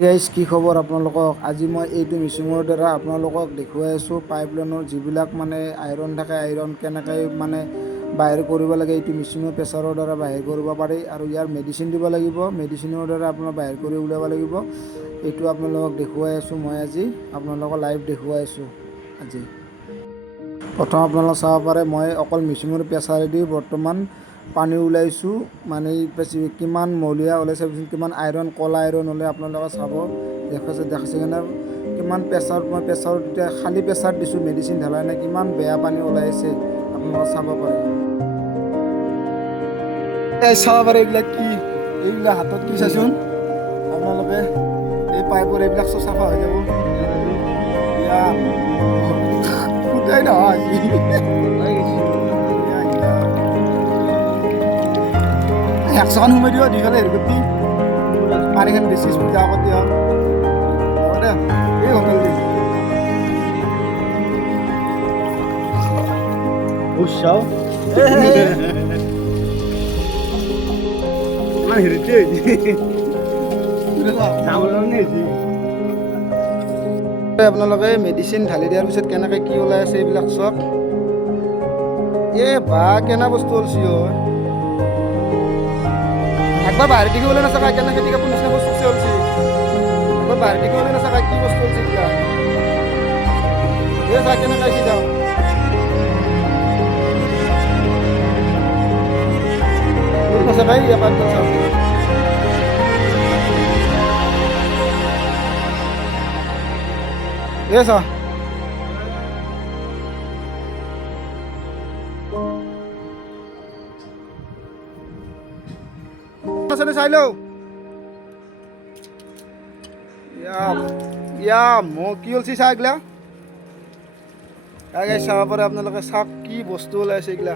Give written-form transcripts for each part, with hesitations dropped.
Guys কি খবৰ আপোনালোকক? আজি মই এইটো মেচিনৰ দ্বাৰা আপোনালোকক দেখুৱাই আছোঁ পাইপলাইনৰ যিবিলাক মানে আইৰণ থাকে, আইৰণ কেনেকৈ মানে বাহিৰ কৰিব লাগে। এইটো মেচিনৰ প্ৰেছাৰৰ দ্বাৰা বাহিৰ কৰিব পাৰি আৰু ইয়াৰ মেডিচিন দিব লাগিব। মেডিচিনৰ দ্বাৰা আপোনাৰ বাহিৰ কৰি উলিয়াব লাগিব। এইটো আপোনালোকক দেখুৱাই আছোঁ মই আজি আপোনালোকক লাইভ দেখুৱাই আছোঁ আজি। প্ৰথম আপোনালোকে চাব পাৰে মই অকল মেচিনৰ প্ৰেছাৰেদি বৰ্তমান পানী ওলাইছোঁ। মানে কিমান মলিয়া ওলাইছে, কিমান আইৰণ, ক'লা আইৰণ হ'লে আপোনালোকে চাব। দেখাইছে কাৰণে কিমান প্ৰেছাৰ, মই প্ৰেছাৰত এতিয়া খালী প্ৰেছাৰ দিছোঁ, মেডিচিন ঢালাই নাই, কিমান বেয়া পানী ওলাইছে আপোনালোকে চাব পাৰে। চাব পাৰে এইবিলাক কি, এইবিলাক হাতত কি চাইছোন আপোনালোকে, এই পাইপৰ এইবিলাক চব চাফা হৈ যাব। ফুটাই নহয় একশখন সোমাই দিব, দুইফালে হেৰি কৰি পানীখন বেছি স্পীড যাব দিয়ক। হ'ব দে, এই হোটেল দি চাও আপোনালোকে মেডিচিন ঢালি দিয়াৰ পিছত কেনেকৈ কি ওলাই আছে এইবিলাক চব। বা কেনা বস্তু ওলছি একবাৰ বাহিৰ দিকে ওলাই নাচাকা, কেনেকৈ টিকা নিচিনা বস্তু ওলছি। একবাৰ বাহিৰ দিকে ওলাই নাচাকা কি বস্তু ওলছি কিবা। চা কেনেকৈ আছি যাওঁ নাচাকাই এবাৰ চাওঁ। চা চাই লওঁ কি ওলছি চাহ এইগিলা। চাব পাৰে আপোনালোকে, চাওক কি বস্তু ওলাইছে এইগিলা।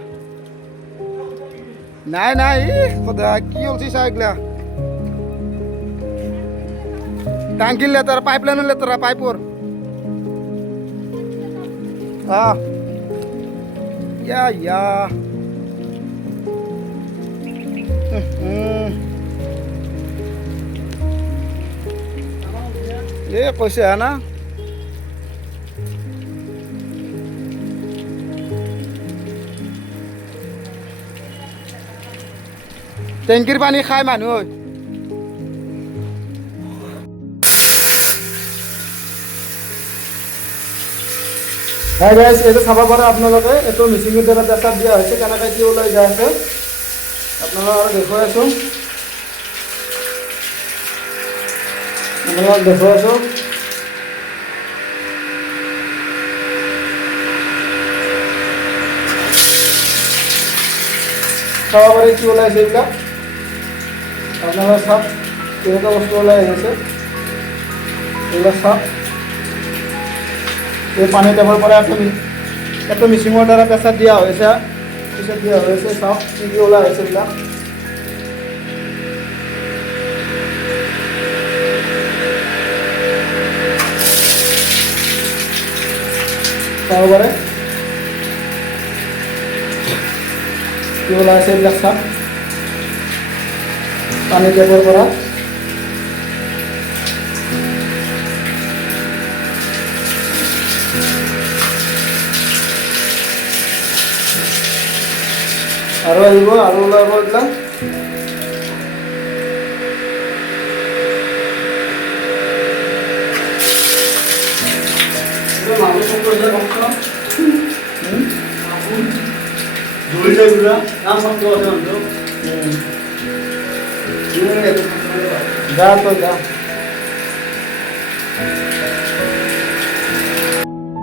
নাই নাই সদায় কি ওলছি চাহ এইগিলা। টাংকিৰ লেতেৰা, পাইপ লাইনৰ লেতেৰা, পাইপৰ কৈছে হা না। টেংকিৰ পানী খাই মানুহ এইটো চাব পাৰে আপোনালোকে। এইটো মেচিনৰ দ্বাৰা প্ৰেছাৰ দিয়া হৈছে, কেনেকৈ কি ওলাই যাই আছে আপোনালোকক দেখুৱাই আছোঁ। চাব পাৰে কি ওলাইছে এইবিলাক। আপোনালোকে চাওক কেনেকুৱা বস্তু ওলাই আহিছে এইবিলাক চাওক। এই পানী টেপৰ পৰা এইটো মেচিনৰ দ্বাৰা প্ৰেছাৰ দিয়া হৈছে, চাওক কি কি ওলাই আহিছে এইবিলাক। চাব পাৰে কি ওলাই আছে এইবিলাক চাওক পানী টেপৰ পৰা। আৰু আহিব, আৰু ওলাব এইবিলাক। যা তো যা।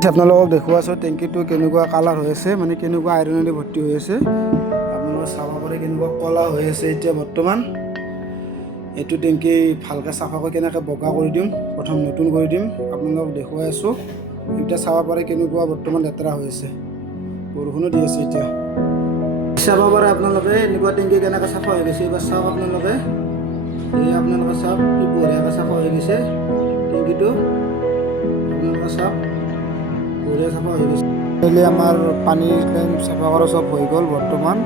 আপোনালোকক দেখুৱাইছোঁ টেংকিটো কেনেকুৱা কালাৰ হৈ আছে, মানে কেনেকুৱা আইৰণেৰে ভৰ্তি হৈ আছে। আপোনালোকে চাব পাৰে কেনেকুৱা ক'লা হৈ আছে এতিয়া বৰ্তমান। এইটো টেংকি ভালকৈ চাফা কৰি কেনেকৈ বগা কৰি দিম, প্ৰথম নতুন কৰি দিম, আপোনালোকক দেখুৱাই আছোঁ। এতিয়া চাব পাৰে কেনেকুৱা বৰ্তমান লেতেৰা হৈ আছে, বৰষুণো দি আছে এতিয়া। চাব পাৰে আপোনালোকে এনেকুৱা টেংকি কেনেকৈ চাফা হৈ গৈছে। এইবাৰ চাওক আপোনালোকে, আপোনালোকে চাওক কি বঢ়িয়াকৈ চাফা হৈ গৈছে টেংকিটো। আপোনালোকে চাওক বঢ়িয়া চাফা হৈ গৈছে। ফাইনেলি আমাৰ পানী লাইন চাফা কৰা চব হৈ গ'ল বৰ্তমান।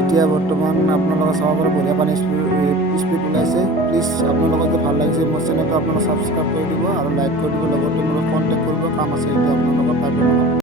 এতিয়া বৰ্তমান আপোনালোকে চাব পাৰে বঢ়িয়া পানী স্পীড ওলাইছে। প্লিজ আপোনালোকৰ যদি ভাল লাগিছে মোৰ চেনেলটো আপোনালোকে ছাবস্ক্ৰাইব কৰি দিব আৰু লাইক কৰি দিব, লগতে মোৰ কণ্টেক্ট কৰিব, কাম আছে এইটো আপোনালোকৰ পাইপ